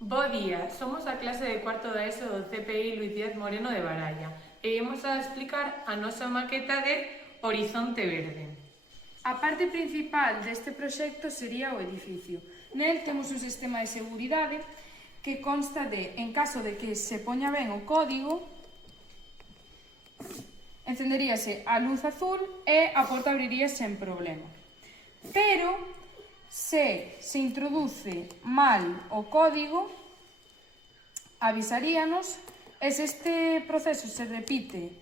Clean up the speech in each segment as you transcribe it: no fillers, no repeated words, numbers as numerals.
Bo día, somos a clase de cuarto da ESO do CPI Luis Díaz Moreno de Baralla e imos a explicar a nosa maqueta de Horizonte Verde. A parte principal deste proxecto sería o edificio. Nel temos un sistema de seguridade que consta de, en caso de que se poña ben o código, encenderíase a luz azul e a porta abriríase sen problema. Pero, se introduce mal o código, avisaríanos, e se este proceso se repite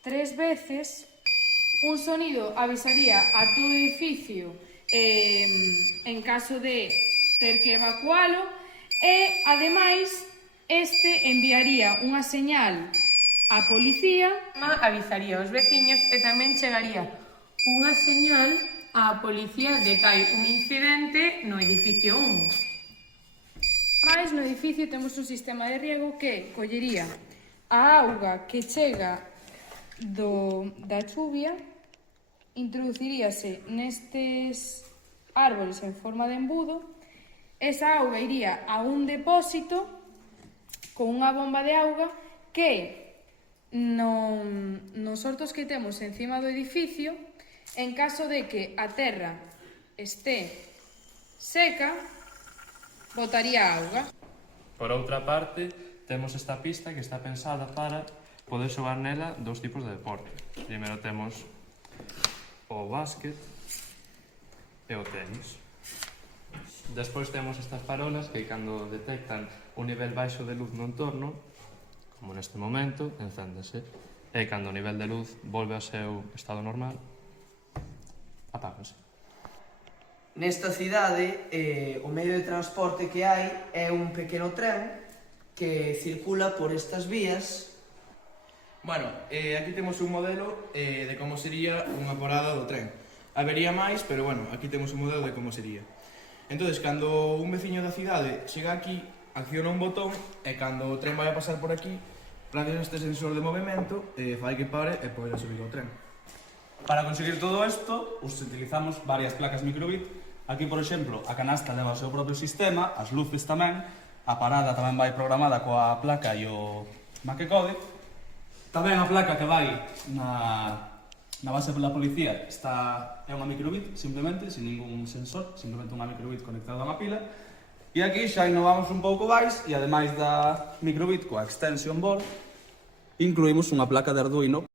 3 veces, un sonido avisaría a todo o edificio en caso de ter que evacualo e, ademais, este enviaría unha señal á policía. Avisaría aos veciños e tamén chegaría unha señal á policía de que hai un incidente no edificio 1. Mais no edificio temos un sistema de riego que collería a auga que chega da chuvia, introduciríase nestes árbores en forma de embudo, esa auga iría a un depósito con unha bomba de auga que nos hortos que temos encima do edificio, en caso de que a terra este seca, botaría auga. Por outra parte, temos esta pista que está pensada para poder xogar nela dous tipos de deporte. Primeiro temos o básquet e o tenis. Despois temos estas farolas que cando detectan un nivel baixo de luz no entorno, como neste momento, encéndese. E cando o nivel de luz volve ao seu estado normal, apáganse. Nesta cidade, o medio de transporte que hai é un pequeno tren que circula por estas vías. Bueno, aquí temos un modelo de como sería unha parada do tren. Habería máis, pero bueno, aquí temos un modelo de como sería. Entonces, cando un veciño da cidade chega aquí, acciona un botón e cando o tren vai a pasar por aquí, gracias a este sensor de movimento, fai que pare e poder subir o tren. Para conseguir todo isto, utilizamos varias placas microbit. Aquí, por exemplo, a canasta leva o seu propio sistema, as luces tamén, a parada tamén vai programada coa placa e o maquecode. Tamén a placa que vai na base da policía é unha microbit, simplemente, sin ningún sensor, simplemente unha microbit conectada a unha pila. E aquí xa innovamos un pouco máis e, ademais da microbit coa extension board, incluímos unha placa de Arduino